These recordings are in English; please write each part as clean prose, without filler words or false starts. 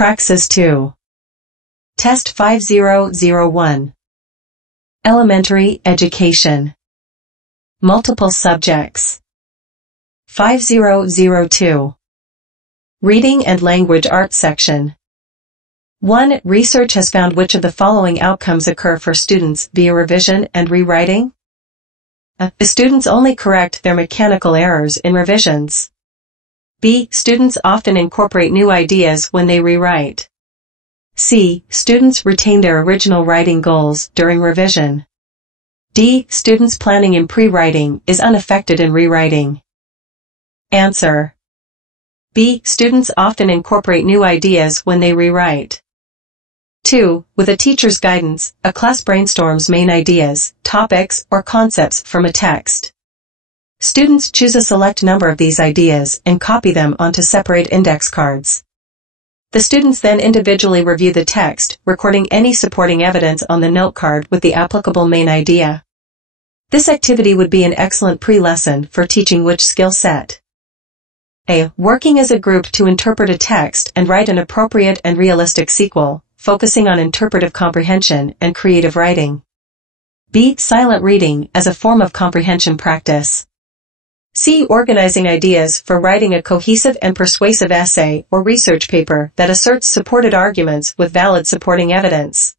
Praxis 2. Test 5001. Elementary Education. Multiple subjects. 5002. Reading and Language Arts section. 1. Research has found which of the following outcomes occur for students via revision and rewriting? The students only correct their mechanical errors in revisions. B. Students often incorporate new ideas when they rewrite. C. Students retain their original writing goals during revision. D. Students' planning in pre-writing is unaffected in rewriting. Answer. B. Students often incorporate new ideas when they rewrite. 2. With a teacher's guidance, a class brainstorms main ideas, topics, or concepts from a text. Students choose a select number of these ideas and copy them onto separate index cards. The students then individually review the text, recording any supporting evidence on the note card with the applicable main idea. This activity would be an excellent pre-lesson for teaching which skill set? A. Working as a group to interpret a text and write an appropriate and realistic sequel, focusing on interpretive comprehension and creative writing. B. Silent reading as a form of comprehension practice. C. Organizing ideas for writing a cohesive and persuasive essay or research paper that asserts supported arguments with valid supporting evidence.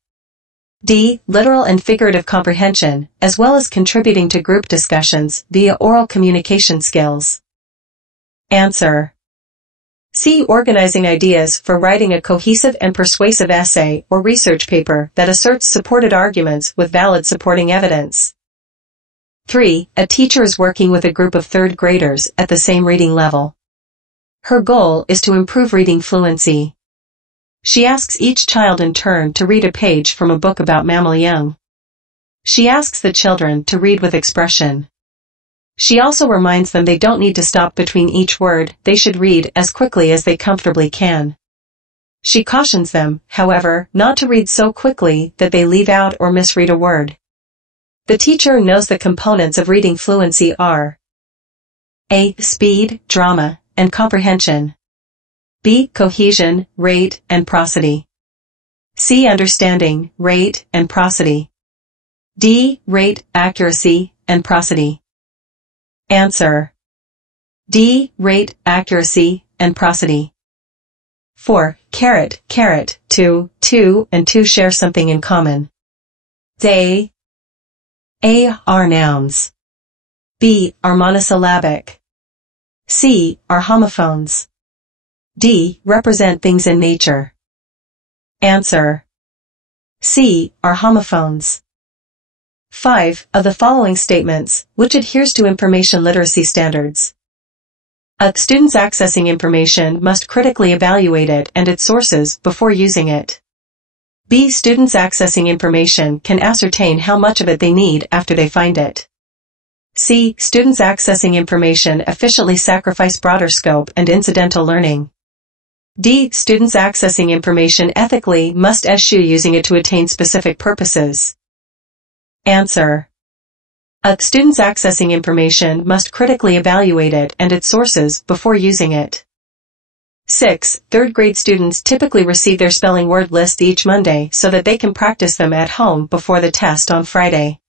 D. Literal and figurative comprehension, as well as contributing to group discussions via oral communication skills. Answer. C. Organizing ideas for writing a cohesive and persuasive essay or research paper that asserts supported arguments with valid supporting evidence. 3. A teacher is working with a group of third graders at the same reading level. Her goal is to improve reading fluency. She asks each child in turn to read a page from a book about mammal young. She asks the children to read with expression. She also reminds them they don't need to stop between each word, they should read as quickly as they comfortably can. She cautions them, however, not to read so quickly that they leave out or misread a word. The teacher knows the components of reading fluency are A. Speed, drama, and comprehension. B. Cohesion, rate, and prosody. C. Understanding, rate, and prosody. D. Rate, accuracy, and prosody. Answer. D. Rate, accuracy, and prosody. 4. Carrot, 2, and 2 share something in common. They. A. Are nouns. B. Are monosyllabic. C. Are homophones. D. Represent things in nature. Answer. C. Are homophones. 5. Of the following statements, which adheres to information literacy standards? A. Students accessing information must critically evaluate it and its sources before using it. B. Students accessing information can ascertain how much of it they need after they find it. C. Students accessing information efficiently sacrifice broader scope and incidental learning. D. Students accessing information ethically must eschew using it to attain specific purposes. Answer. A. Students accessing information must critically evaluate it and its sources before using it. 6. Third grade students typically receive their spelling word list each Monday so that they can practice them at home before the test on Friday.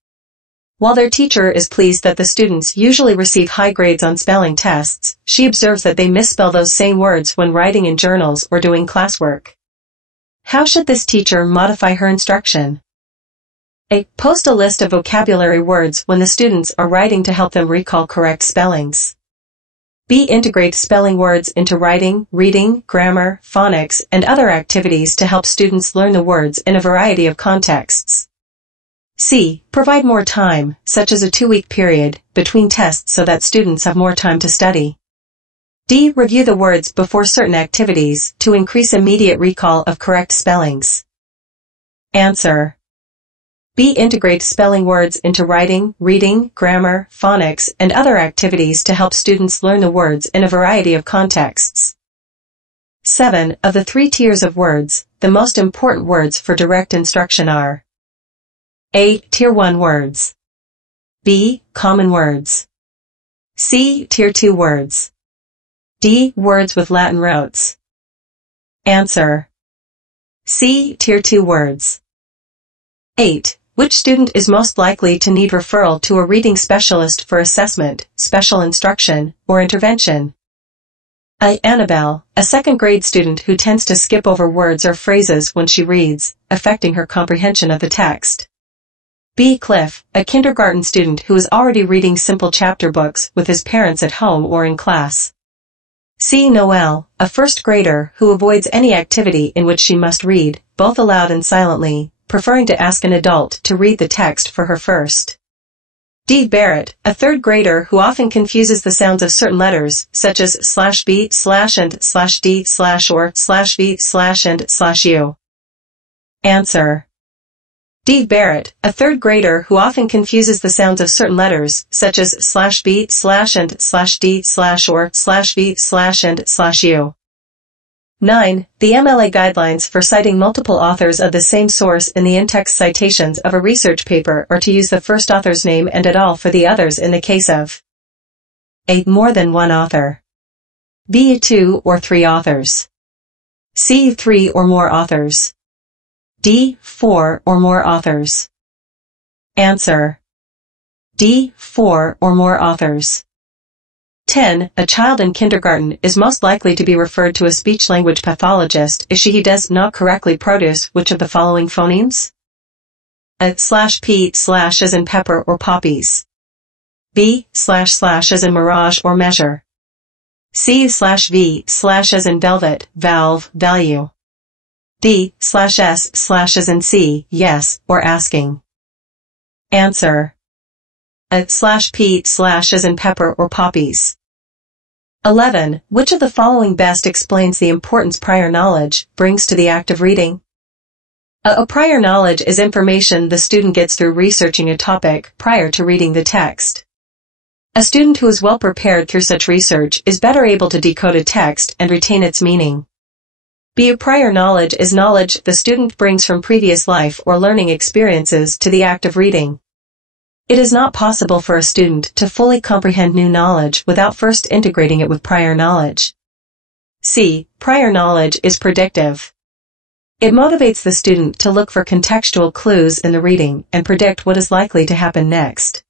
While their teacher is pleased that the students usually receive high grades on spelling tests, she observes that they misspell those same words when writing in journals or doing classwork. How should this teacher modify her instruction? A. Post a list of vocabulary words when the students are writing to help them recall correct spellings. B. Integrate spelling words into writing, reading, grammar, phonics, and other activities to help students learn the words in a variety of contexts. C. Provide more time, such as a 2-week period, between tests so that students have more time to study. D. Review the words before certain activities to increase immediate recall of correct spellings. Answer. B. Integrate spelling words into writing, reading, grammar, phonics, and other activities to help students learn the words in a variety of contexts. 7. Of the 3 tiers of words, the most important words for direct instruction are A. Tier 1 words. B. Common words. C. Tier 2 words. D. Words with Latin roots. Answer. C. Tier 2 words. 8. Which student is most likely to need referral to a reading specialist for assessment, special instruction, or intervention? A. Annabelle, a second-grade student who tends to skip over words or phrases when she reads, affecting her comprehension of the text. B. Cliff, a kindergarten student who is already reading simple chapter books with his parents at home or in class. C. Noelle, a first grader who avoids any activity in which she must read, both aloud and silently, preferring to ask an adult to read the text for her first. D. Barrett, a third grader who often confuses the sounds of certain letters, such as /b/and/d/or/v/and/u. Answer. D. Barrett, a third grader who often confuses the sounds of certain letters, such as /b/and/d/or/v/and/u. 9. The MLA guidelines for citing multiple authors of the same source in the in-text citations of a research paper are to use the first author's name and et al. For the others in the case of A. More than one author. B. 2 or 3 authors. C. 3 or more authors. D. 4 or more authors. Answer. D. 4 or more authors. 10. A child in kindergarten is most likely to be referred to a speech-language pathologist if he does not correctly produce which of the following phonemes? A /p/ as in pepper or poppies. B // as in mirage or measure. C /v/ as in velvet, valve, value. D /s/ as in see, yes, or asking. Answer. A /p/ as in pepper or poppies. 11. Which of the following best explains the importance prior knowledge brings to the act of reading? A prior knowledge is information the student gets through researching a topic prior to reading the text. A student who is well prepared through such research is better able to decode a text and retain its meaning. A prior knowledge is knowledge the student brings from previous life or learning experiences to the act of reading. It is not possible for a student to fully comprehend new knowledge without first integrating it with prior knowledge. C. Prior knowledge is predictive. It motivates the student to look for contextual clues in the reading and predict what is likely to happen next.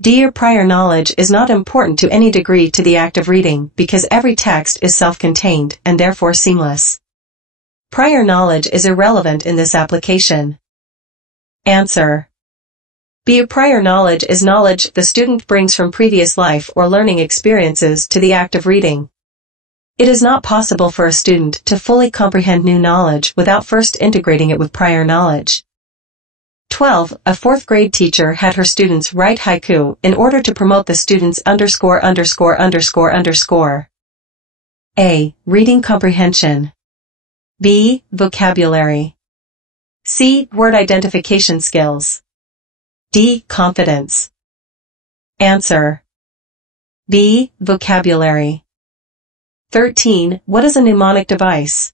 D. Prior knowledge is not important to any degree to the act of reading because every text is self-contained and therefore seamless. Prior knowledge is irrelevant in this application. Answer. B. Prior knowledge is knowledge the student brings from previous life or learning experiences to the act of reading. It is not possible for a student to fully comprehend new knowledge without first integrating it with prior knowledge. 12. A fourth grade teacher had her students write haiku in order to promote the students ______. A. Reading comprehension. B. Vocabulary. C. Word identification skills. D. Confidence. Answer. B. Vocabulary. 13. What is a mnemonic device?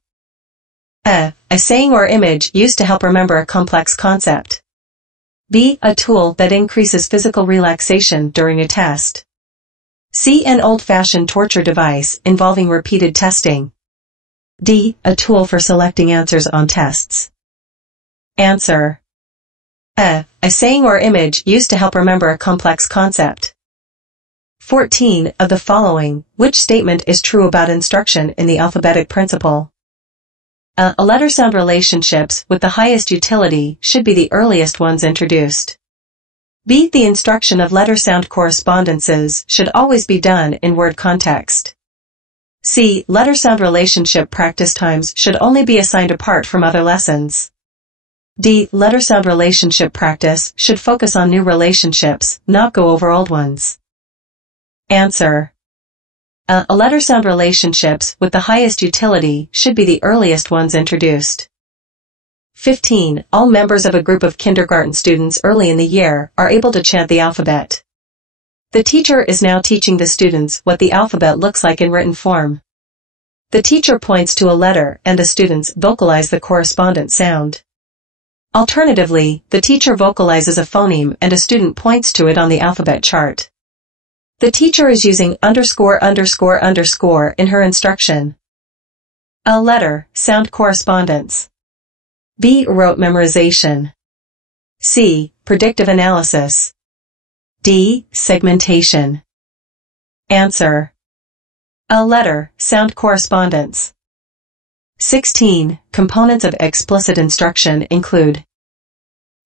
A. A saying or image used to help remember a complex concept. B. A tool that increases physical relaxation during a test. C. An old-fashioned torture device involving repeated testing. D. A tool for selecting answers on tests. Answer. A saying or image used to help remember a complex concept. 14. Of the following, which statement is true about instruction in the alphabetic principle? A. Letter-sound relationships with the highest utility should be the earliest ones introduced. B. The instruction of letter-sound correspondences should always be done in word context. C. Letter-sound relationship practice times should only be assigned apart from other lessons. D. Letter-sound relationship practice should focus on new relationships, not go over old ones. Answer. A letter-sound relationships with the highest utility should be the earliest ones introduced. 15. All members of a group of kindergarten students early in the year are able to chant the alphabet. The teacher is now teaching the students what the alphabet looks like in written form. The teacher points to a letter and the students vocalize the correspondent sound. Alternatively, the teacher vocalizes a phoneme and a student points to it on the alphabet chart. The teacher is using ____ in her instruction. A letter, sound correspondence. B. Rote memorization. C. Predictive analysis. D. Segmentation. Answer. A. Letter, sound correspondence. 16. Components of explicit instruction include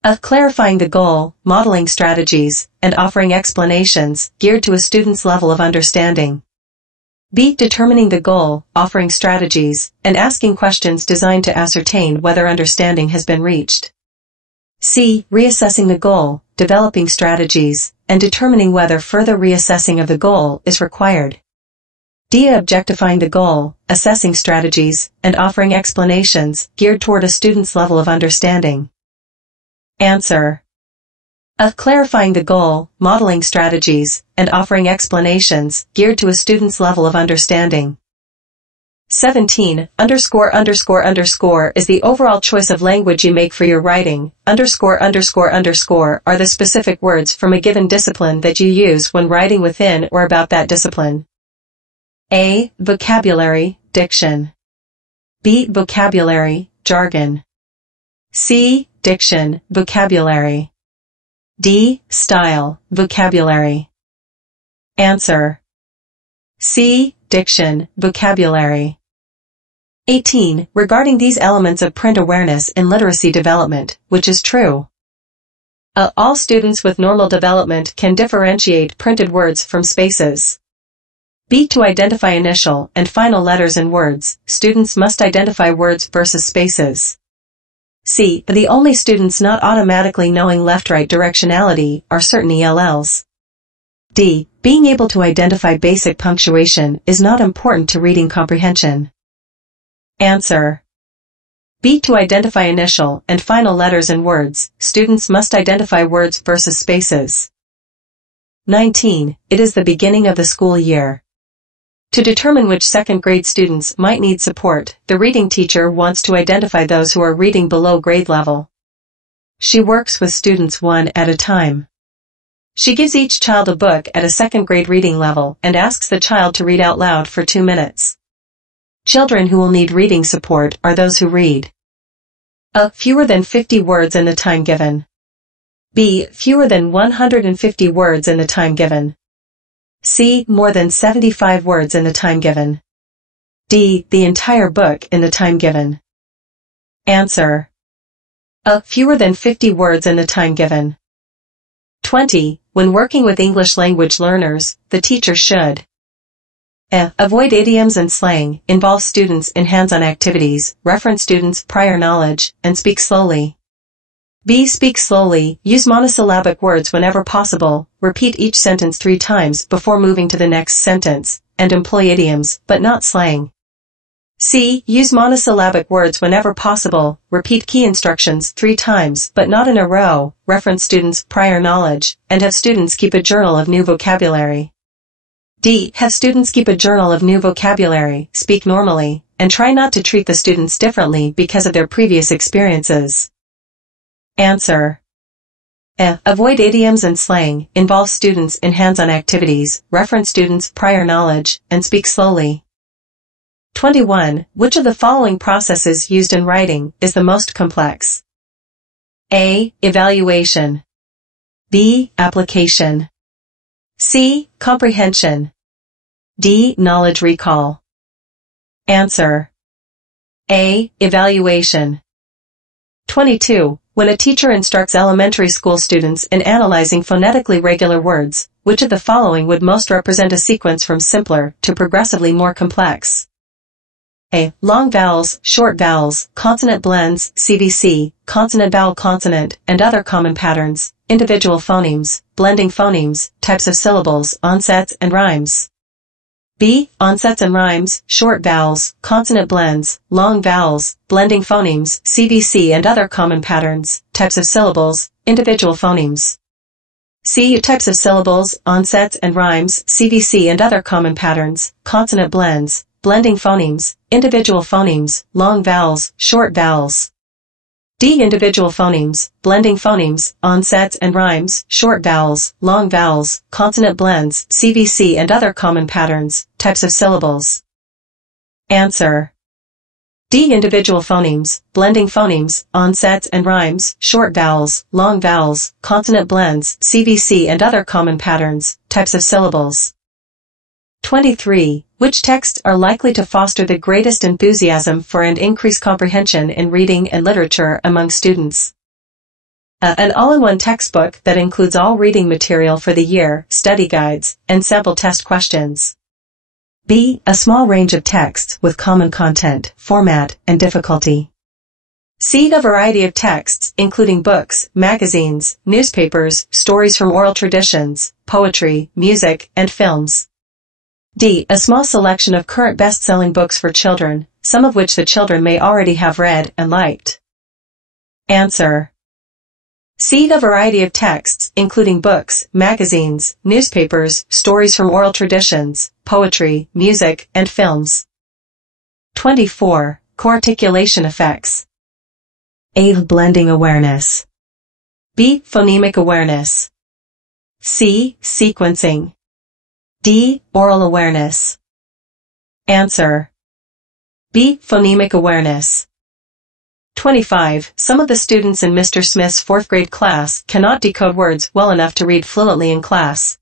A. Clarifying the goal, modeling strategies, and offering explanations geared to a student's level of understanding. B. Determining the goal, offering strategies, and asking questions designed to ascertain whether understanding has been reached. C. Reassessing the goal, developing strategies, and determining whether further reassessing of the goal is required. D. Objectifying the goal, assessing strategies, and offering explanations geared toward a student's level of understanding. Answer. A. Clarifying the goal, modeling strategies, and offering explanations geared to a student's level of understanding. 17. ____ is the overall choice of language you make for your writing. ____ are the specific words from a given discipline that you use when writing within or about that discipline. A. Vocabulary, diction. B. Vocabulary, jargon. C. Diction, vocabulary. D. Style, vocabulary. Answer. C. Diction, vocabulary. 18. Regarding these elements of print awareness in literacy development, which is true? A. All students with normal development can differentiate printed words from spaces. B. To identify initial and final letters in words, students must identify words versus spaces. C. The only students not automatically knowing left-right directionality are certain ELLs. D. Being able to identify basic punctuation is not important to reading comprehension. Answer. B. To identify initial and final letters in words, students must identify words versus spaces. 19. It is the beginning of the school year. To determine which second-grade students might need support, the reading teacher wants to identify those who are reading below grade level. She works with students one at a time. She gives each child a book at a second-grade reading level and asks the child to read out loud for 2 minutes. Children who will need reading support are those who read A. Fewer than 50 words in the time given. B. Fewer than 150 words in the time given. C. More than 75 words in the time given. D. The entire book in the time given. Answer. A. Fewer than 50 words in the time given. 20. When working with English language learners, the teacher should A. Avoid idioms and slang, involve students in hands-on activities, reference students' prior knowledge, and speak slowly. B. Speak slowly, use monosyllabic words whenever possible, repeat each sentence 3 times before moving to the next sentence, and employ idioms, but not slang. C. Use monosyllabic words whenever possible, repeat key instructions 3 times but not in a row, reference students' prior knowledge, and have students keep a journal of new vocabulary. D. Have students keep a journal of new vocabulary, speak normally, and try not to treat the students differently because of their previous experiences. Answer. A. Avoid idioms and slang, involve students in hands-on activities, reference students' prior knowledge, and speak slowly. 21. Which of the following processes used in writing is the most complex? A. Evaluation. B. Application. C. Comprehension. D. Knowledge recall. Answer. A. Evaluation. 22. When a teacher instructs elementary school students in analyzing phonetically regular words, which of the following would most represent a sequence from simpler to progressively more complex? A. Long vowels, short vowels, consonant blends, CVC, consonant vowel consonant, and other common patterns, individual phonemes, blending phonemes, types of syllables, onsets and rhymes. B. Onsets and rhymes, short vowels, consonant blends, long vowels, blending phonemes, CVC and other common patterns, types of syllables, individual phonemes. C. Types of syllables, onsets and rhymes, CVC and other common patterns, consonant blends, blending phonemes, individual phonemes, long vowels, short vowels. D. Individual phonemes, blending phonemes, onsets and rhymes, short vowels, long vowels, consonant blends, CVC and other common patterns, types of syllables. Answer. D. Individual phonemes, blending phonemes, onsets and rhymes, short vowels, long vowels, consonant blends, CVC and other common patterns, types of syllables. 23. Which texts are likely to foster the greatest enthusiasm for and increase comprehension in reading and literature among students? A. An all-in-one textbook that includes all reading material for the year, study guides, and sample test questions. B. A small range of texts with common content, format, and difficulty. C. A variety of texts, including books, magazines, newspapers, stories from oral traditions, poetry, music, and films. D. A small selection of current best-selling books for children, some of which the children may already have read and liked. Answer. C. A variety of texts, including books, magazines, newspapers, stories from oral traditions, poetry, music, and films. 24. Co-articulation effects. A. Blending awareness. B. Phonemic awareness. C. Sequencing. D. Oral awareness. Answer. B. Phonemic awareness. 25. Some of the students in Mr. Smith's 4th grade class cannot decode words well enough to read fluently in class.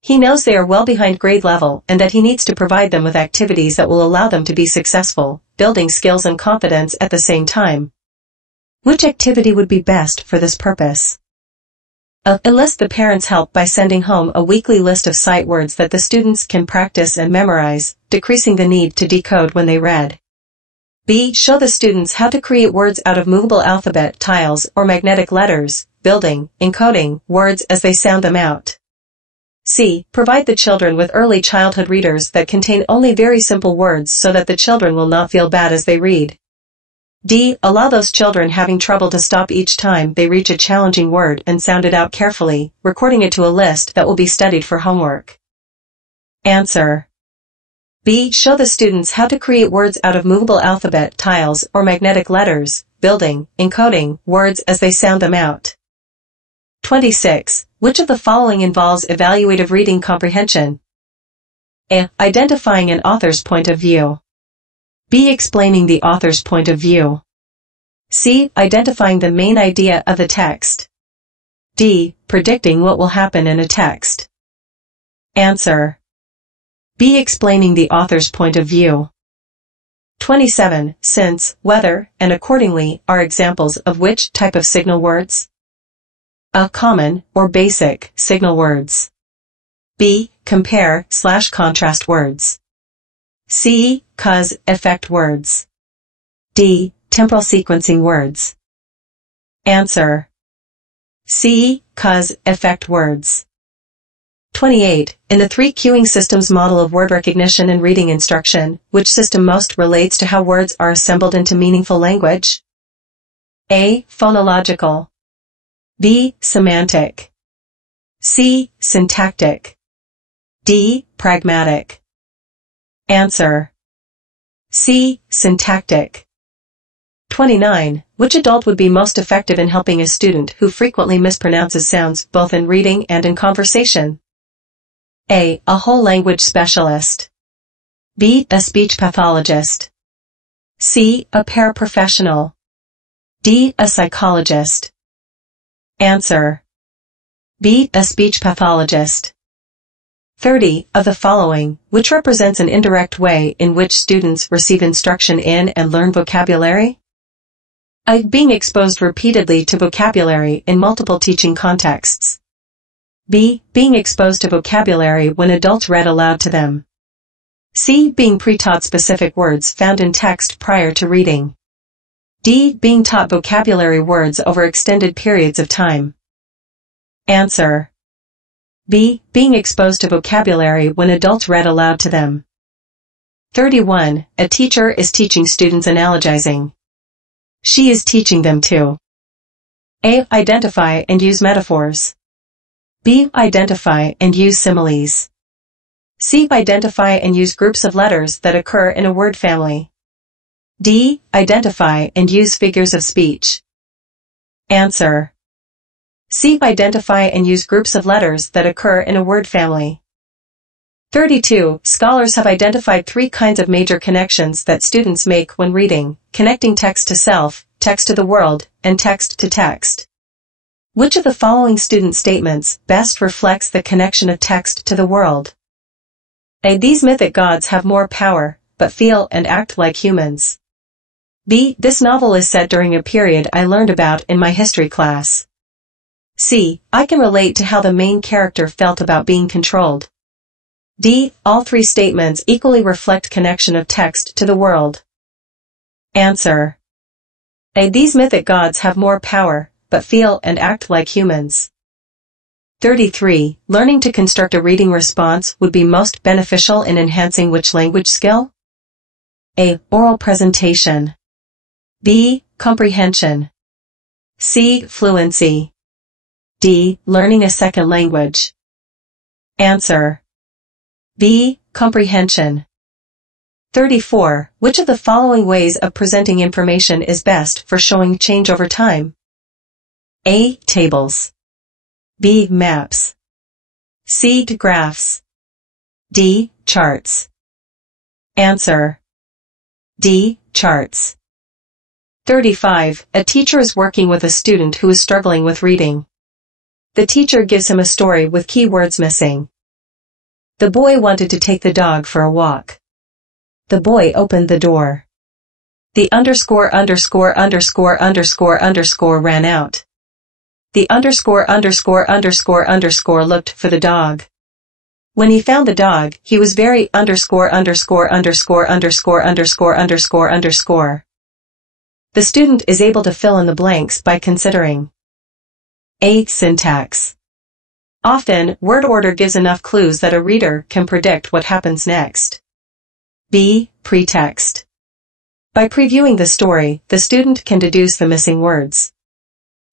He knows they are well behind grade level and that he needs to provide them with activities that will allow them to be successful, building skills and confidence at the same time. Which activity would be best for this purpose? A. Enlist the parents' help by sending home a weekly list of sight words that the students can practice and memorize, decreasing the need to decode when they read. B. Show the students how to create words out of movable alphabet tiles or magnetic letters, building, encoding words as they sound them out. C. Provide the children with early childhood readers that contain only very simple words so that the children will not feel bad as they read. D. Allow those children having trouble to stop each time they reach a challenging word and sound it out carefully, recording it to a list that will be studied for homework. Answer. B. Show the students how to create words out of movable alphabet tiles or magnetic letters, building, encoding words as they sound them out. 26. Which of the following involves evaluative reading comprehension? A. Identifying an author's point of view. B. Explaining the author's point of view. C. Identifying the main idea of the text. D. Predicting what will happen in a text. Answer. B. Explaining the author's point of view. 27. Since, whether, and accordingly are examples of which type of signal words? A. Common, or basic, signal words. B. Compare/contrast words. C. Cause, effect words. D. Temporal sequencing words. Answer. C. Cause, effect words. 28. In the 3 cueing systems model of word recognition and reading instruction, which system most relates to how words are assembled into meaningful language? A. Phonological. B. Semantic. C. Syntactic. D. Pragmatic. Answer. C. Syntactic. 29. Which adult would be most effective in helping a student who frequently mispronounces sounds both in reading and in conversation? A. A whole language specialist. B. A speech pathologist. C. A paraprofessional. D. A psychologist. Answer. B. A speech pathologist. 30. Of the following, which represents an indirect way in which students receive instruction in and learn vocabulary? A. Being exposed repeatedly to vocabulary in multiple teaching contexts. B. Being exposed to vocabulary when adults read aloud to them. C. Being pre-taught specific words found in text prior to reading. D. Being taught vocabulary words over extended periods of time. Answer. B. Being exposed to vocabulary when adults read aloud to them. 31. A teacher is teaching students analogizing. She is teaching them to A. Identify and use metaphors. B. Identify and use similes. C. Identify and use groups of letters that occur in a word family. D. Identify and use figures of speech. Answer. C. Identify and use groups of letters that occur in a word family. 32. Scholars have identified 3 kinds of major connections that students make when reading: connecting text to self, text to the world, and text to text. Which of the following student statements best reflects the connection of text to the world? A. These mythic gods have more power, but feel and act like humans. B. This novel is set during a period I learned about in my history class. C. I can relate to how the main character felt about being controlled. D. All 3 statements equally reflect connection of text to the world. Answer. A. These mythic gods have more power, but feel and act like humans. 33. Learning to construct a reading response would be most beneficial in enhancing which language skill? A. Oral presentation. B. Comprehension. C. Fluency. D. Learning a second language. Answer. B. Comprehension. 34. Which of the following ways of presenting information is best for showing change over time? A. Tables. B. Maps. C. Graphs. D. Charts. Answer. D. Charts. 35. A teacher is working with a student who is struggling with reading. The teacher gives him a story with key words missing. The boy wanted to take the dog for a walk. The boy opened the door. The underscore ran out. The underscore looked for the dog. When he found the dog, he was very underscore. The student is able to fill in the blanks by considering A. Syntax. Often, word order gives enough clues that a reader can predict what happens next. B. Pretext. By previewing the story, the student can deduce the missing words.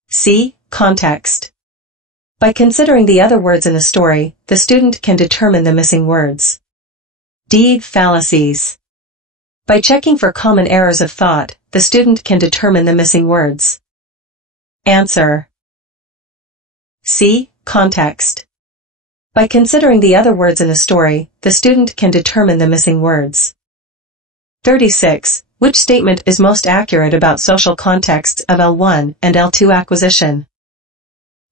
C. Context. By considering the other words in the story, the student can determine the missing words. D. Fallacies. By checking for common errors of thought, the student can determine the missing words. Answer. C. Context. By considering the other words in the story, the student can determine the missing words. 36. Which statement is most accurate about social contexts of L1 and L2 acquisition?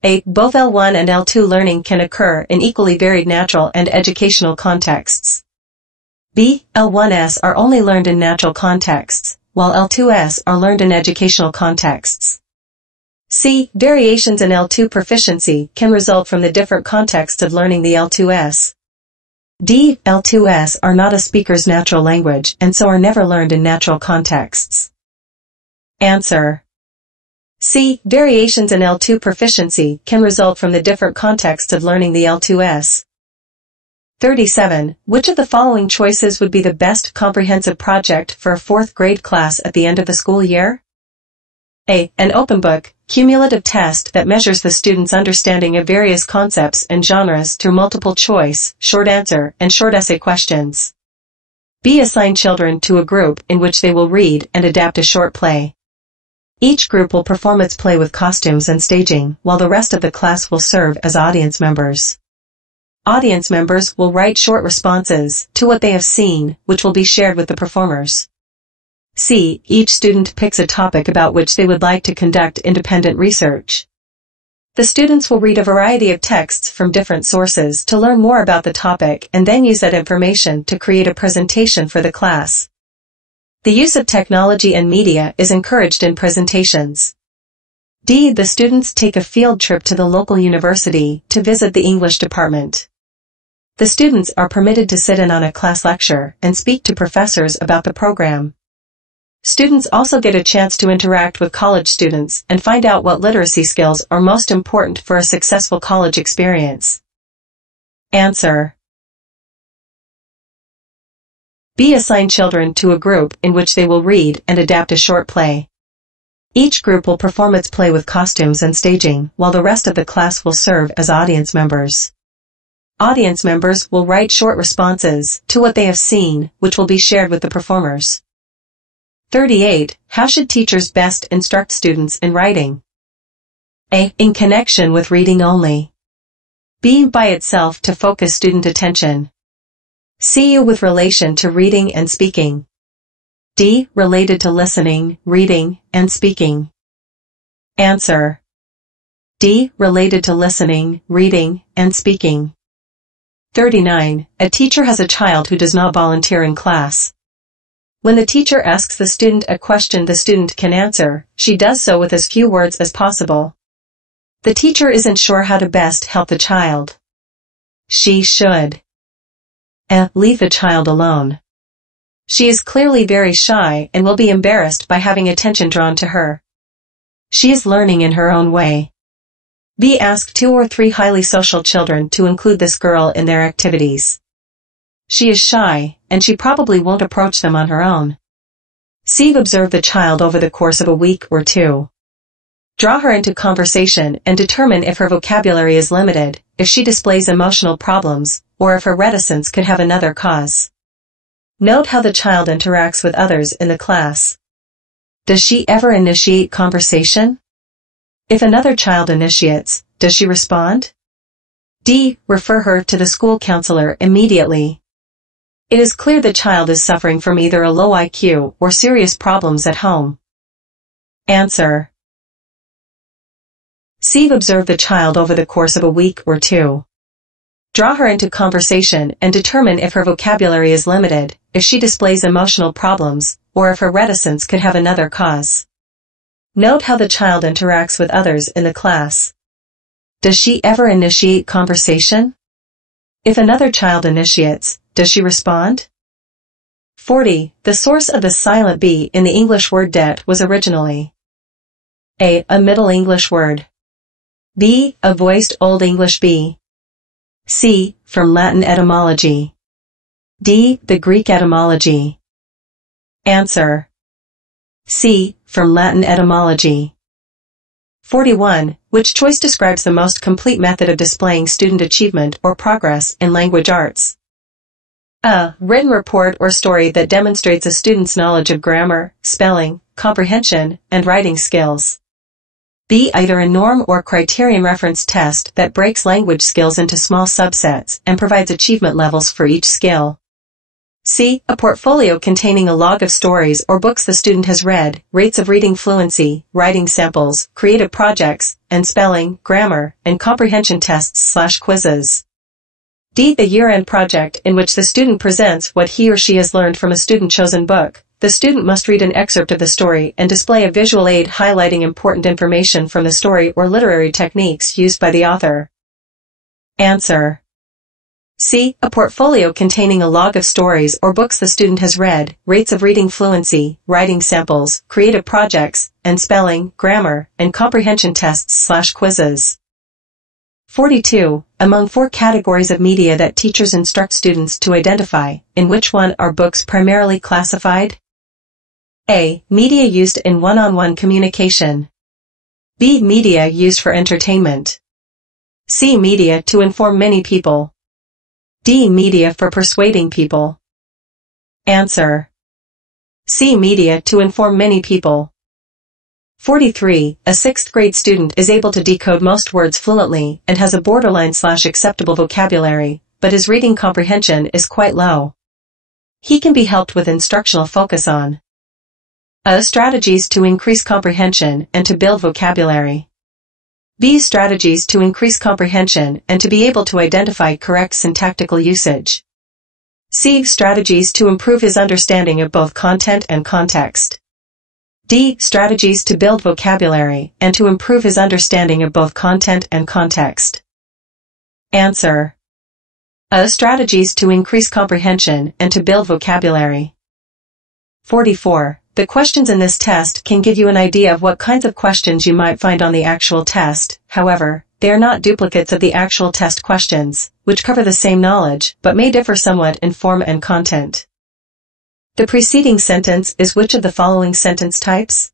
A. Both L1 and L2 learning can occur in equally varied natural and educational contexts. B. L1s are only learned in natural contexts, while L2s are learned in educational contexts. C. Variations in L2 proficiency can result from the different contexts of learning the L2s. D. L2s are not a speaker's natural language and so are never learned in natural contexts. Answer. C. Variations in L2 proficiency can result from the different contexts of learning the L2s. 37. Which of the following choices would be the best comprehensive project for a 4th grade class at the end of the school year? A. An open book, cumulative test that measures the student's understanding of various concepts and genres through multiple choice, short answer, and short essay questions. B. Assign children to a group in which they will read and adapt a short play. Each group will perform its play with costumes and staging, while the rest of the class will serve as audience members. Audience members will write short responses to what they have seen, which will be shared with the performers. C. Each student picks a topic about which they would like to conduct independent research. The students will read a variety of texts from different sources to learn more about the topic and then use that information to create a presentation for the class. The use of technology and media is encouraged in presentations. D. The students take a field trip to the local university to visit the English department. The students are permitted to sit in on a class lecture and speak to professors about the program. Students also get a chance to interact with college students and find out what literacy skills are most important for a successful college experience. Answer. B. Assign children to a group in which they will read and adapt a short play. Each group will perform its play with costumes and staging, while the rest of the class will serve as audience members. Audience members will write short responses to what they have seen, which will be shared with the performers. 38. How should teachers best instruct students in writing? A. In connection with reading only. B. By itself to focus student attention. C. U with relation to reading and speaking. D. Related to listening, reading, and speaking. Answer. D. Related to listening, reading, and speaking. 39. A teacher has a child who does not volunteer in class. When the teacher asks the student a question the student can answer, she does so with as few words as possible. The teacher isn't sure how to best help the child. She should leave the child alone. She is clearly very shy and will be embarrassed by having attention drawn to her. She is learning in her own way. B. Ask 2 or 3 highly social children to include this girl in their activities. She is shy, and she probably won't approach them on her own. C. Observe the child over the course of a week or 2. Draw her into conversation and determine if her vocabulary is limited, if she displays emotional problems, or if her reticence could have another cause. Note how the child interacts with others in the class. Does she ever initiate conversation? If another child initiates, does she respond? D. Refer her to the school counselor immediately. It is clear the child is suffering from either a low IQ or serious problems at home. Answer. C. Observe the child over the course of a week or 2. Draw her into conversation and determine if her vocabulary is limited, if she displays emotional problems, or if her reticence could have another cause. Note how the child interacts with others in the class. Does she ever initiate conversation? If another child initiates, does she respond? 40. The source of the silent B in the English word debt was originally A. A Middle English word. B. A voiced Old English B. C. From Latin etymology. D. The Greek etymology. Answer. C. From Latin etymology. 41. Which choice describes the most complete method of displaying student achievement or progress in language arts? A. Written report or story that demonstrates a student's knowledge of grammar, spelling, comprehension, and writing skills. B. Either a norm or criterion reference test that breaks language skills into small subsets and provides achievement levels for each skill. C. A portfolio containing a log of stories or books the student has read, rates of reading fluency, writing samples, creative projects, and spelling, grammar, and comprehension tests/quizzes. D. The year-end project in which the student presents what he or she has learned from a student-chosen book. The student must read an excerpt of the story and display a visual aid highlighting important information from the story or literary techniques used by the author. Answer. C. A portfolio containing a log of stories or books the student has read, rates of reading fluency, writing samples, creative projects, and spelling, grammar, and comprehension tests/quizzes. 42. Among 4 categories of media that teachers instruct students to identify, in which one are books primarily classified? A. Media used in one-on-one communication. B. Media used for entertainment. C. Media to inform many people. D. Media for persuading people. Answer. C. Media to inform many people. 43. A 6th grade student is able to decode most words fluently and has a borderline/acceptable vocabulary, but his reading comprehension is quite low. He can be helped with instructional focus on A. Strategies to increase comprehension and to build vocabulary. B. Strategies to increase comprehension and to be able to identify correct syntactical usage. C. Strategies to improve his understanding of both content and context. D. Strategies to build vocabulary and to improve his understanding of both content and context. Answer. A. Strategies to increase comprehension and to build vocabulary. 44. The questions in this test can give you an idea of what kinds of questions you might find on the actual test. However, they are not duplicates of the actual test questions, which cover the same knowledge but may differ somewhat in form and content. The preceding sentence is which of the following sentence types?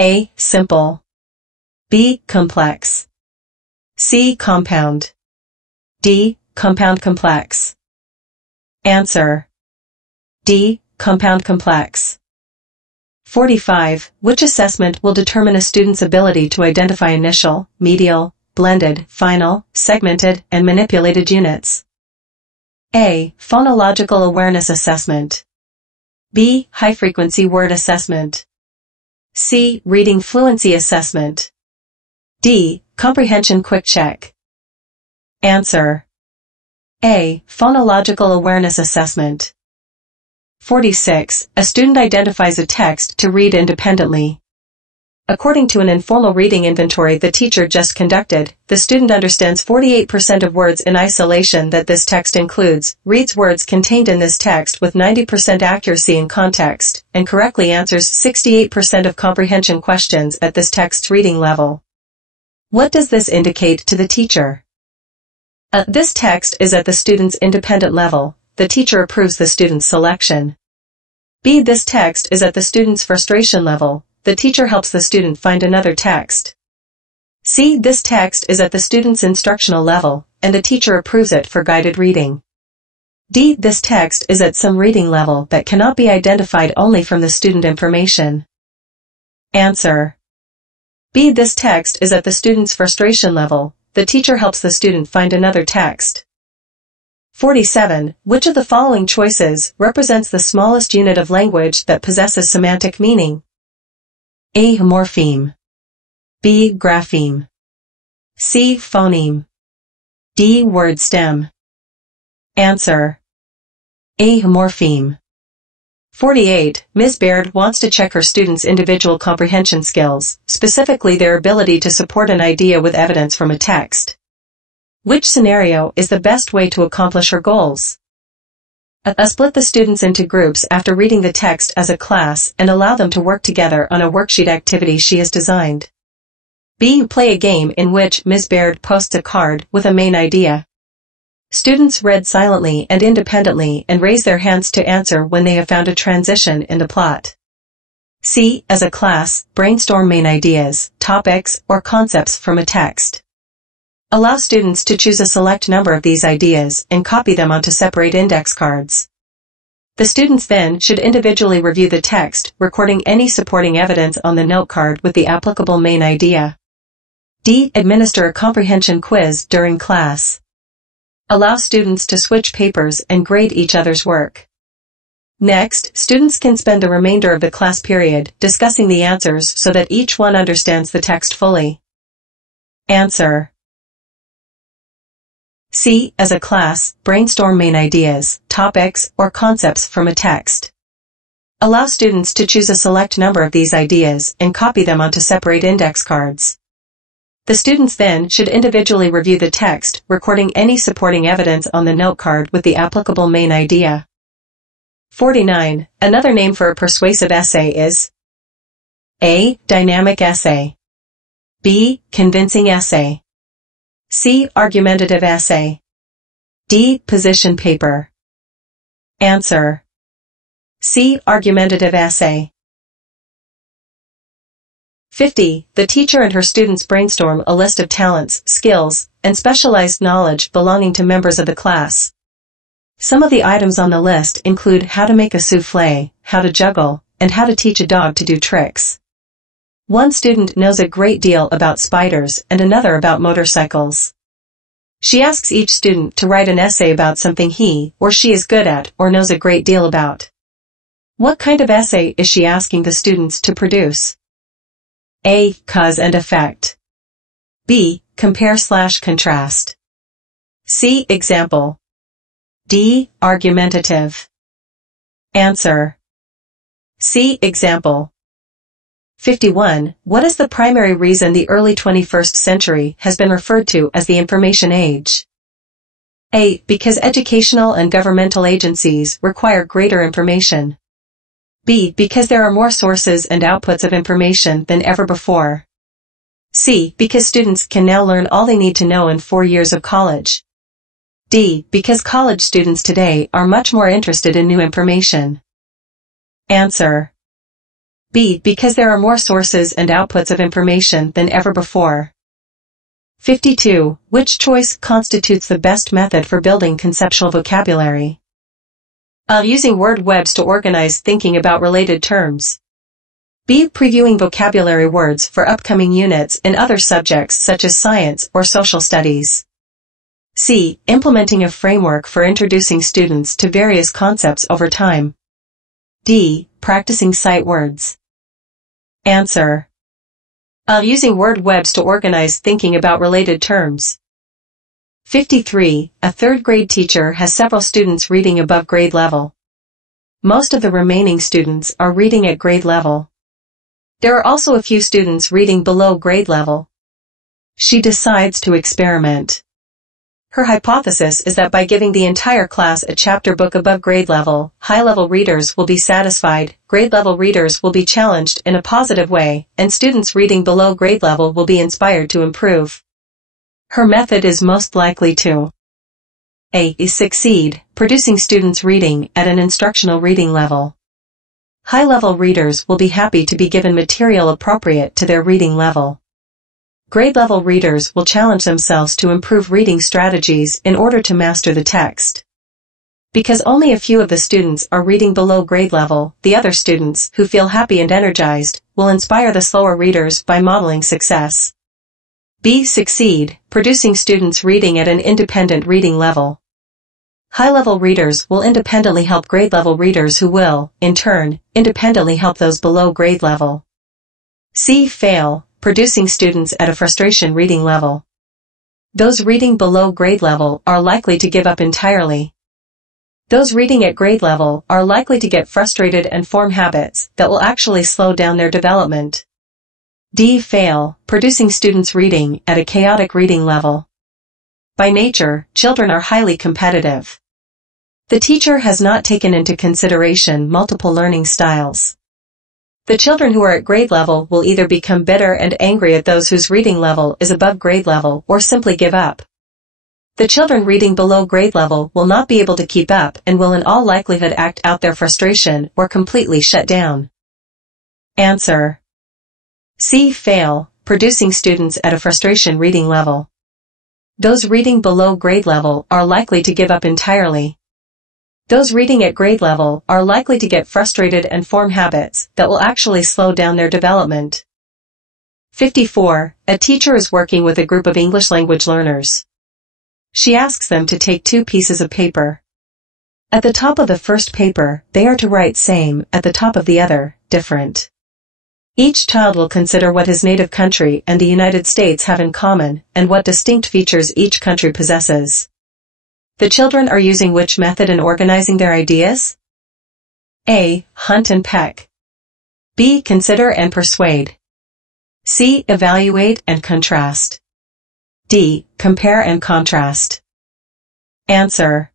A. Simple. B. Complex. C. Compound. D. Compound complex. Answer. D. Compound complex. 45. Which assessment will determine a student's ability to identify initial, medial, blended, final, segmented, and manipulated units? A. Phonological Awareness Assessment. B. High-Frequency Word Assessment. C. Reading Fluency Assessment. D. Comprehension Quick Check. Answer. A. Phonological Awareness Assessment. 46. A student identifies a text to read independently. According to an informal reading inventory the teacher just conducted, the student understands 48% of words in isolation that this text includes, reads words contained in this text with 90% accuracy in context, and correctly answers 68% of comprehension questions at this text's reading level. What does this indicate to the teacher? This text is at the student's independent level. The teacher approves the student's selection. B. This text is at the student's frustration level. The teacher helps the student find another text. C. This text is at the student's instructional level, and the teacher approves it for guided reading. D. This text is at some reading level that cannot be identified only from the student information. Answer. B. This text is at the student's frustration level. The teacher helps the student find another text. 47. Which of the following choices represents the smallest unit of language that possesses semantic meaning? A. Morpheme. B. Grapheme. C. Phoneme. D. Word stem. Answer. A. Morpheme. 48. Ms. Baird wants to check her students' individual comprehension skills, specifically their ability to support an idea with evidence from a text. Which scenario is the best way to accomplish her goals? A. Split the students into groups after reading the text as a class and allow them to work together on a worksheet activity she has designed. B. Play a game in which Ms. Baird posts a card with a main idea. Students read silently and independently and raise their hands to answer when they have found a transition in the plot. C. As a class, brainstorm main ideas, topics, or concepts from a text. Allow students to choose a select number of these ideas and copy them onto separate index cards. The students then should individually review the text, recording any supporting evidence on the note card with the applicable main idea. D. Administer a comprehension quiz during class. Allow students to switch papers and grade each other's work. Next, students can spend the remainder of the class period discussing the answers so that each one understands the text fully. Answer. C. As a class, brainstorm main ideas, topics, or concepts from a text. Allow students to choose a select number of these ideas and copy them onto separate index cards. The students then should individually review the text, recording any supporting evidence on the note card with the applicable main idea. 49. Another name for a persuasive essay is A. Dynamic essay. B. Convincing essay. C. Argumentative essay. D. Position paper. Answer. C. Argumentative essay. 50. The teacher and her students brainstorm a list of talents, skills, and specialized knowledge belonging to members of the class. Some of the items on the list include how to make a souffle, how to juggle, and how to teach a dog to do tricks. One student knows a great deal about spiders and another about motorcycles. She asks each student to write an essay about something he or she is good at or knows a great deal about. What kind of essay is she asking the students to produce? A. Cause and effect. B. Compare/contrast. C. Example. D. Argumentative. Answer. C. Example. 51. What is the primary reason the early 21st century has been referred to as the information age? A. Because educational and governmental agencies require greater information. B. Because there are more sources and outputs of information than ever before. C. Because students can now learn all they need to know in 4 years of college. D. Because college students today are much more interested in new information. Answer. B. Because there are more sources and outputs of information than ever before. 52. Which choice constitutes the best method for building conceptual vocabulary? A. Using word webs to organize thinking about related terms. B. Previewing vocabulary words for upcoming units in other subjects such as science or social studies. C. Implementing a framework for introducing students to various concepts over time. D. Practicing sight words. Answer. Using word webs to organize thinking about related terms. 53. A third grade teacher has several students reading above grade level. Most of the remaining students are reading at grade level. There are also a few students reading below grade level. She decides to experiment. Her hypothesis is that by giving the entire class a chapter book above grade level, high-level readers will be satisfied, grade-level readers will be challenged in a positive way, and students reading below grade level will be inspired to improve. Her method is most likely to A. Succeed, producing students reading at an instructional reading level. High-level readers will be happy to be given material appropriate to their reading level. Grade-level readers will challenge themselves to improve reading strategies in order to master the text. Because only a few of the students are reading below grade level, the other students, who feel happy and energized, will inspire the slower readers by modeling success. B. Succeed, producing students reading at an independent reading level. High-level readers will independently help grade-level readers who will, in turn, independently help those below grade level. C. Fail, producing students at a frustration reading level. Those reading below grade level are likely to give up entirely. Those reading at grade level are likely to get frustrated and form habits that will actually slow down their development. D. Fail, producing students reading at a chaotic reading level. By nature, children are highly competitive. The teacher has not taken into consideration multiple learning styles. The children who are at grade level will either become bitter and angry at those whose reading level is above grade level or simply give up. The children reading below grade level will not be able to keep up and will in all likelihood act out their frustration or completely shut down. Answer. C. Fail, producing students at a frustration reading level. Those reading below grade level are likely to give up entirely. Those reading at grade level are likely to get frustrated and form habits that will actually slow down their development. 54. A teacher is working with a group of English language learners. She asks them to take 2 pieces of paper. At the top of the first paper, they are to write same, at the top of the other, different. Each child will consider what his native country and the United States have in common and what distinct features each country possesses. The children are using which method in organizing their ideas? A. Hunt and peck. B. Consider and persuade. C. Evaluate and contrast. D. Compare and contrast. Answer.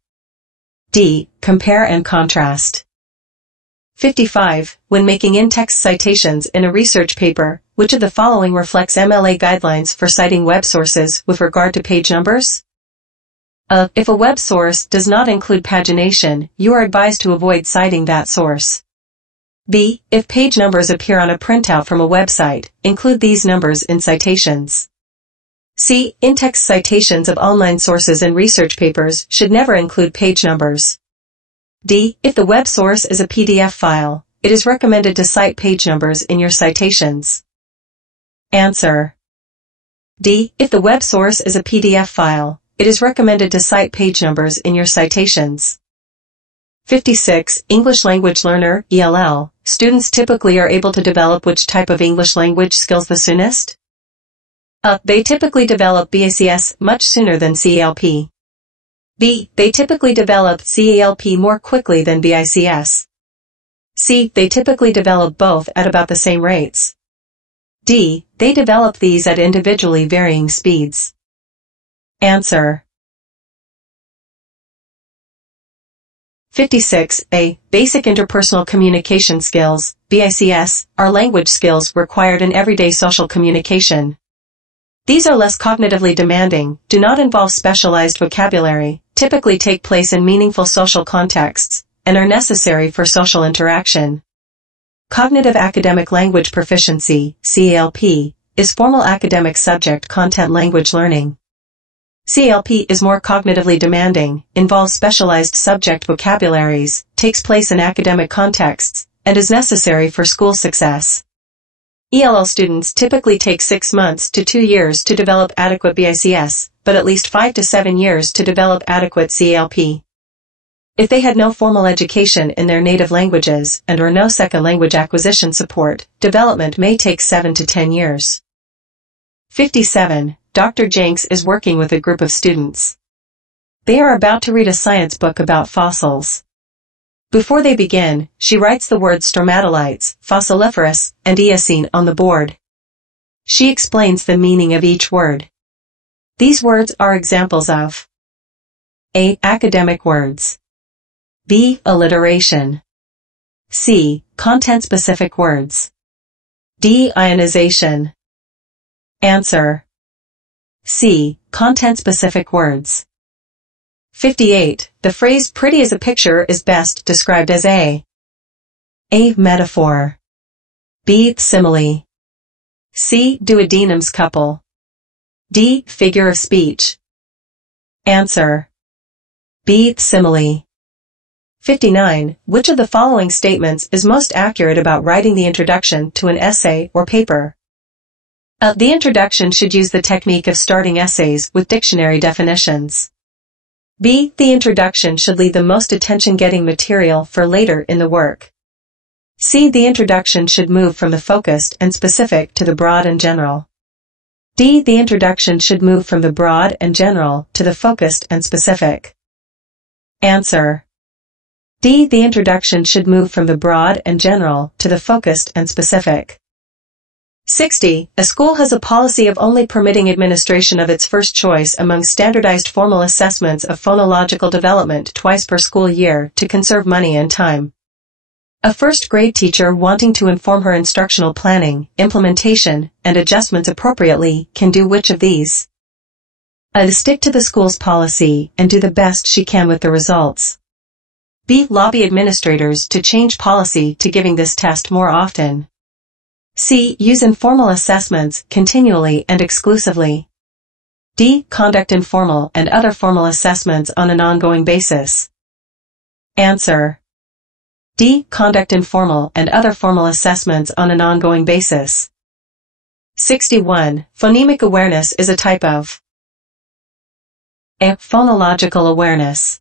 D. Compare and contrast. 55. When making in-text citations in a research paper, which of the following reflects MLA guidelines for citing web sources with regard to page numbers? A. If a web source does not include pagination, you are advised to avoid citing that source. B. If page numbers appear on a printout from a website, include these numbers in citations. C. In-text citations of online sources and research papers should never include page numbers. D. If the web source is a PDF file, it is recommended to cite page numbers in your citations. Answer. D. If the web source is a PDF file, it is recommended to cite page numbers in your citations. 56. English language learner, ELL, students typically are able to develop which type of English language skills the soonest? A. They typically develop BICS much sooner than CALP. B. They typically develop CALP more quickly than BICS. C. They typically develop both at about the same rates. D. They develop these at individually varying speeds. Answer. 56. A. Basic interpersonal communication skills, BICS, are language skills required in everyday social communication. These are less cognitively demanding, do not involve specialized vocabulary, typically take place in meaningful social contexts, and are necessary for social interaction. Cognitive academic language proficiency, CALP, is formal academic subject content language learning. CALP is more cognitively demanding, involves specialized subject vocabularies, takes place in academic contexts, and is necessary for school success. ELL students typically take 6 months to 2 years to develop adequate BICS, but at least 5 to 7 years to develop adequate CLP. If they had no formal education in their native languages and or no second language acquisition support, development may take 7 to 10 years. 57. Dr. Jenks is working with a group of students. They are about to read a science book about fossils. Before they begin, she writes the words stromatolites, fossiliferous, and Eocene on the board. She explains the meaning of each word. These words are examples of A. Academic words. B. Alliteration. C. Content-specific words. D. Ionization. Answer. C. Content-specific words. 58. The phrase pretty as a picture is best described as A. Metaphor. B. Simile. C. Duodenum's couple. D. Figure of speech. Answer. B. Simile. 59. Which of the following statements is most accurate about writing the introduction to an essay or paper? The introduction should use the technique of starting essays with dictionary definitions. B. The introduction should leave the most attention-getting material for later in the work. C. The introduction should move from the focused and specific to the broad and general. D. The introduction should move from the broad and general to the focused and specific. Answer. D. The introduction should move from the broad and general to the focused and specific. 60. A school has a policy of only permitting administration of its first choice among standardized formal assessments of phonological development twice per school year to conserve money and time. A first grade teacher wanting to inform her instructional planning, implementation, and adjustments appropriately can do which of these? A. Stick to the school's policy and do the best she can with the results. B. Lobby administrators to change policy to giving this test more often. C. Use informal assessments continually and exclusively. D. Conduct informal and other formal assessments on an ongoing basis. Answer. D. Conduct informal and other formal assessments on an ongoing basis. 61. Phonemic awareness is a type of A. Phonological awareness.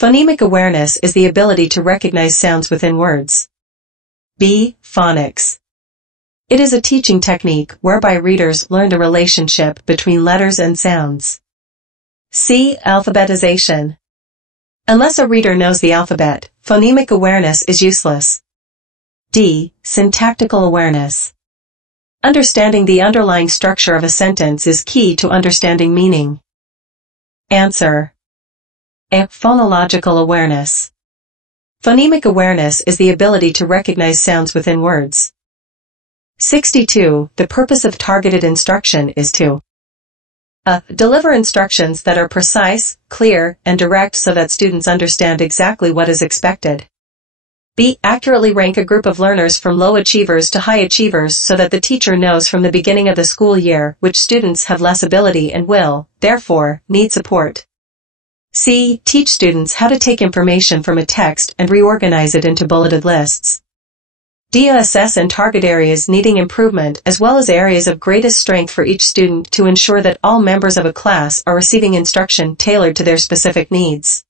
Phonemic awareness is the ability to recognize sounds within words. B. Phonics. It is a teaching technique whereby readers learn the relationship between letters and sounds. C. Alphabetization. Unless a reader knows the alphabet, phonemic awareness is useless. D. Syntactical awareness. Understanding the underlying structure of a sentence is key to understanding meaning. Answer. A. Phonological awareness. Phonemic awareness is the ability to recognize sounds within words. 62. The purpose of targeted instruction is to A. Deliver instructions that are precise, clear, and direct so that students understand exactly what is expected. B. Accurately rank a group of learners from low achievers to high achievers so that the teacher knows from the beginning of the school year which students have less ability and will, therefore, need support. C. Teach students how to take information from a text and reorganize it into bulleted lists. D. Assess and target areas needing improvement as well as areas of greatest strength for each student to ensure that all members of a class are receiving instruction tailored to their specific needs.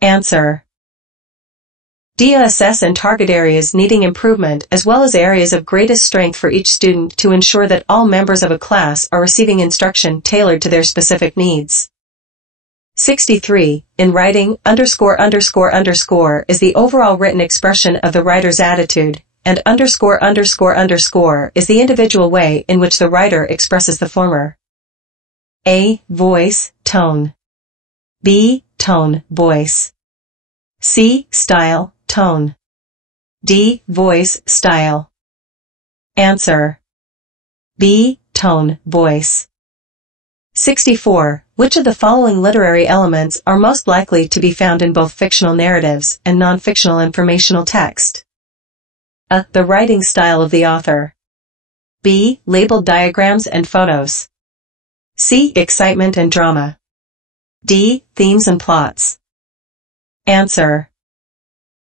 Answer. D. Assess and target areas needing improvement as well as areas of greatest strength for each student to ensure that all members of a class are receiving instruction tailored to their specific needs. 63. In writing, ____ is the overall written expression of the writer's attitude, and ____ is the individual way in which the writer expresses the former. A. Voice, tone. B. Tone, voice. C. Style, tone. D. Voice, style. Answer. B. Tone, voice. 64. Which of the following literary elements are most likely to be found in both fictional narratives and non-fictional informational text? A. The writing style of the author. B. Labeled diagrams and photos. C. Excitement and drama. D. Themes and plots. Answer.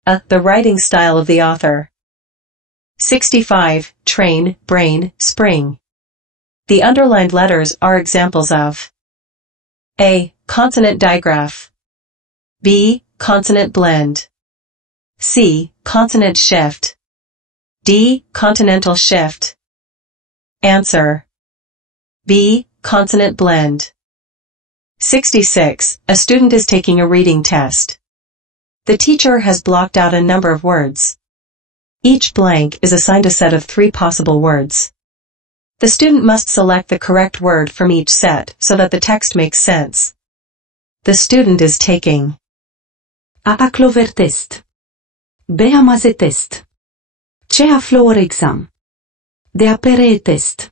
A. The writing style of the author. 65. Train, brain, spring. The underlined letters are examples of A. Consonant digraph. B. Consonant blend. C. Consonant shift. D. Continental shift. Answer. B. Consonant blend. 66. A student is taking a reading test. The teacher has blocked out a number of words. Each blank is assigned a set of 3 possible words. The student must select the correct word from each set so that the text makes sense. The student is taking A clover test. B a maze test. C a floor exam. D a pere test.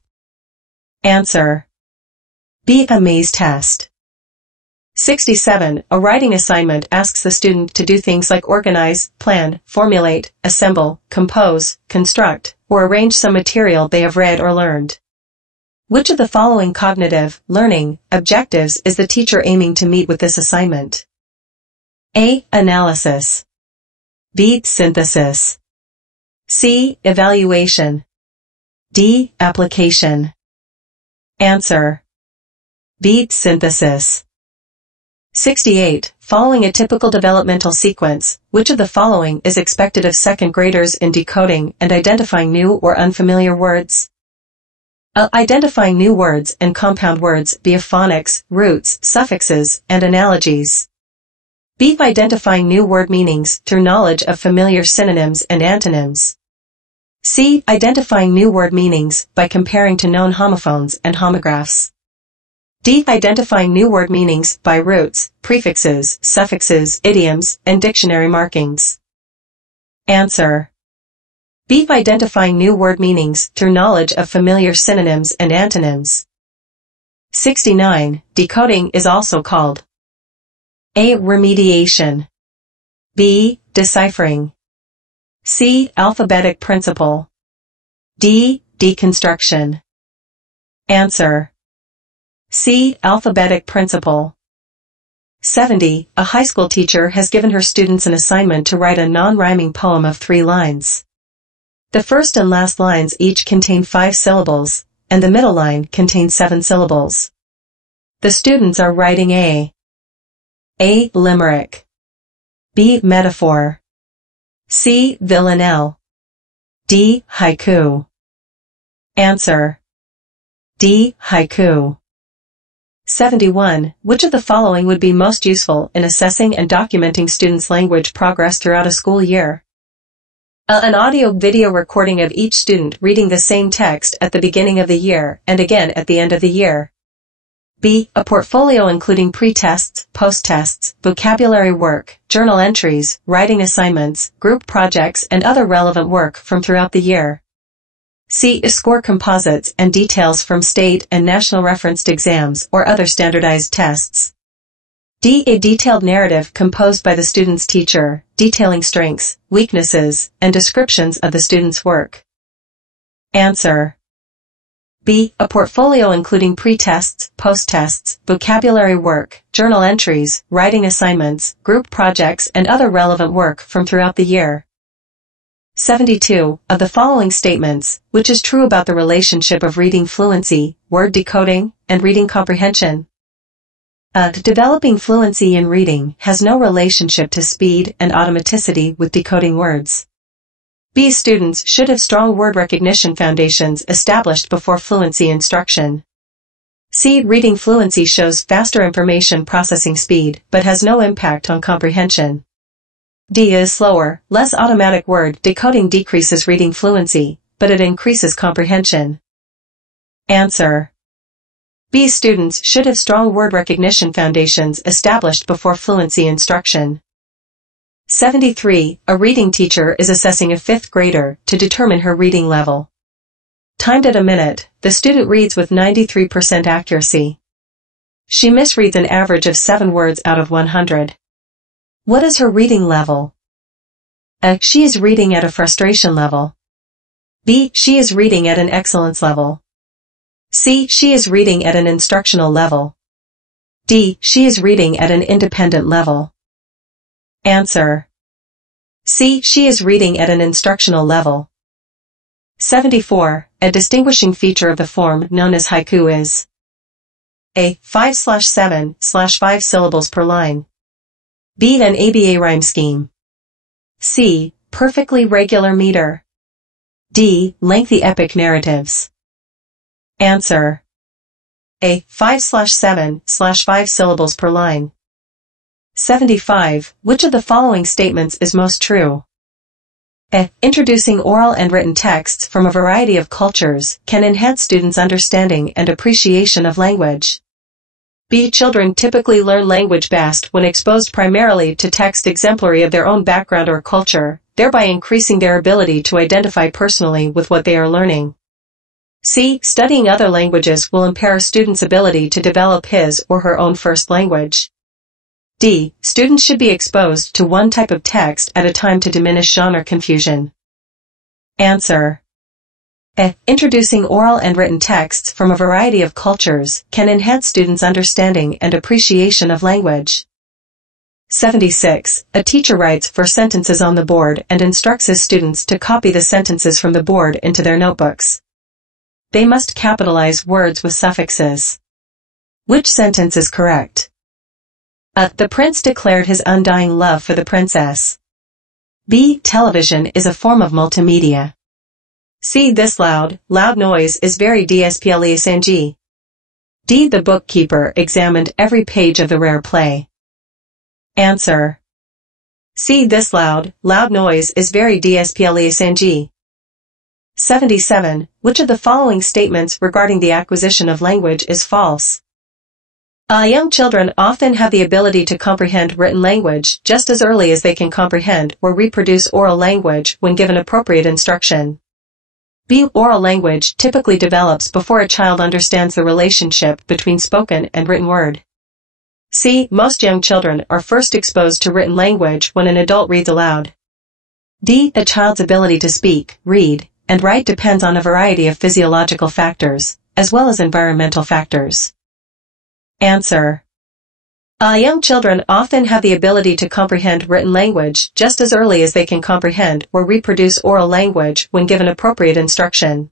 Answer. B. A maze test. 67. A writing assignment asks the student to do things like organize, plan, formulate, assemble, compose, construct, or arrange some material they have read or learned. Which of the following cognitive, learning, objectives is the teacher aiming to meet with this assignment? A. Analysis. B. Synthesis. C. Evaluation. D. Application. Answer. B. Synthesis. 68. Following a typical developmental sequence, which of the following is expected of second graders in decoding and identifying new or unfamiliar words? A. Identifying new words and compound words via phonics, roots, suffixes, and analogies. B. Identifying new word meanings through knowledge of familiar synonyms and antonyms. C. Identifying new word meanings by comparing to known homophones and homographs. D. Identifying new word meanings by roots, prefixes, suffixes, idioms, and dictionary markings. Answer. B. Identifying new word meanings through knowledge of familiar synonyms and antonyms. 69. Decoding is also called A. Remediation. B. Deciphering. C. Alphabetic principle. D. Deconstruction. Answer. C. Alphabetic principle. 70. A high school teacher has given her students an assignment to write a non-rhyming poem of 3 lines. The first and last lines each contain 5 syllables, and the middle line contains 7 syllables. The students are writing A. Limerick. B. Metaphor. C. Villanelle. D. Haiku. Answer. D. Haiku. 71. Which of the following would be most useful in assessing and documenting students' language progress throughout a school year? A. An audio-video recording of each student reading the same text at the beginning of the year and again at the end of the year. B. A portfolio including pre-tests, post-tests, vocabulary work, journal entries, writing assignments, group projects, and other relevant work from throughout the year. C. Score composites and details from state and national referenced exams or other standardized tests. D. A detailed narrative composed by the student's teacher, detailing strengths, weaknesses, and descriptions of the student's work. Answer. B. A portfolio including pre-tests, post-tests, vocabulary work, journal entries, writing assignments, group projects, and other relevant work from throughout the year. 72. Of the following statements, which is true about the relationship of reading fluency, word decoding, and reading comprehension? A. Developing fluency in reading has no relationship to speed and automaticity with decoding words. B. Students should have strong word recognition foundations established before fluency instruction. C. Reading fluency shows faster information processing speed but has no impact on comprehension. D. Is slower, less automatic word decoding decreases reading fluency, but it increases comprehension. Answer. B. Students should have strong word recognition foundations established before fluency instruction. 73. A reading teacher is assessing a 5th grader to determine her reading level. Timed at a minute, the student reads with 93% accuracy. She misreads an average of 7 words out of 100. What is her reading level? A. She is reading at a frustration level. B. She is reading at an excellence level. C. She is reading at an instructional level. D. She is reading at an independent level. Answer. C. She is reading at an instructional level. 74. A distinguishing feature of the form known as haiku is A. 5/7/5 syllables per line. B. An ABA rhyme scheme. C. Perfectly regular meter. D. Lengthy epic narratives. Answer. A. 5/7/5 syllables per line. 75. Which of the following statements is most true? A. Introducing oral and written texts from a variety of cultures can enhance students' understanding and appreciation of language. B. Children typically learn language best when exposed primarily to text exemplary of their own background or culture, thereby increasing their ability to identify personally with what they are learning. C. Studying other languages will impair a student's ability to develop his or her own first language. D. Students should be exposed to one type of text at a time to diminish genre confusion. Answer. A. Introducing oral and written texts from a variety of cultures can enhance students' understanding and appreciation of language. 76. A teacher writes 4 sentences on the board and instructs his students to copy the sentences from the board into their notebooks. They must capitalize words with suffixes. Which sentence is correct? A. The prince declared his undying love for the princess. B. Television is a form of multimedia. C. This loud noise is very dsplasng. D. The bookkeeper examined every page of the rare play. Answer. C. This loud noise is very dsplasng. 77. Which of the following statements regarding the acquisition of language is false? Young children often have the ability to comprehend written language just as early as they can comprehend or reproduce oral language when given appropriate instruction. B. Oral language typically develops before a child understands the relationship between spoken and written word. C. Most young children are first exposed to written language when an adult reads aloud. D. A child's ability to speak, read, and write depends on a variety of physiological factors, as well as environmental factors. Answer. Young children often have the ability to comprehend written language just as early as they can comprehend or reproduce oral language when given appropriate instruction.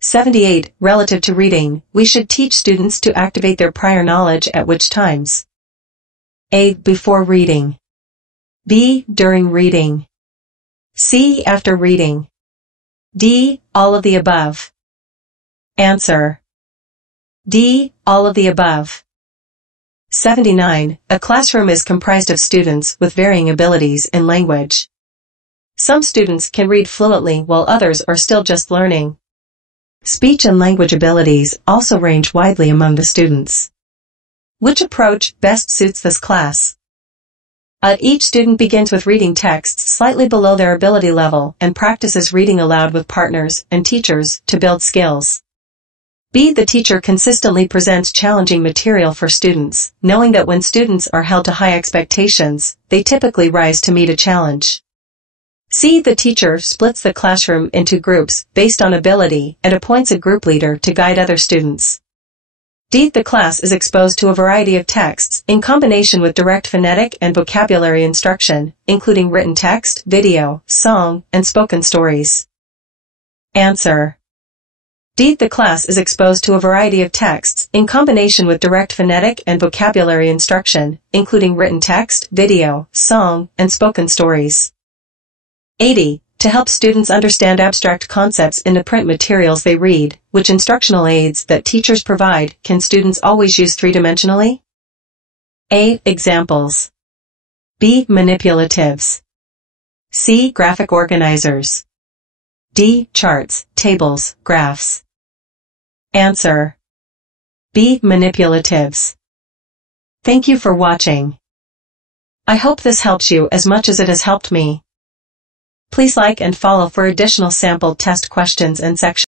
78. Relative to reading, we should teach students to activate their prior knowledge at which times? A. Before reading. B. During reading. C. After reading. D. All of the above. Answer. D. All of the above. 79. A classroom is comprised of students with varying abilities in language. Some students can read fluently while others are still just learning. Speech and language abilities also range widely among the students. Which approach best suits this class? Each student begins with reading texts slightly below their ability level and practices reading aloud with partners and teachers to build skills. B. The teacher consistently presents challenging material for students, knowing that when students are held to high expectations, they typically rise to meet a challenge. C. The teacher splits the classroom into groups based on ability and appoints a group leader to guide other students. D. The class is exposed to a variety of texts in combination with direct phonetic and vocabulary instruction, including written text, video, song, and spoken stories. Answer. D. The class is exposed to a variety of texts in combination with direct phonetic and vocabulary instruction, including written text, video, song, and spoken stories. 80. To help students understand abstract concepts in the print materials they read, which instructional aids that teachers provide can students always use three-dimensionally? A. Examples. B. Manipulatives. C. Graphic organizers. D. Charts, tables, graphs. Answer. B. Manipulatives. Thank you for watching. I hope this helps you as much as it has helped me. Please like and follow for additional sample test questions and sections.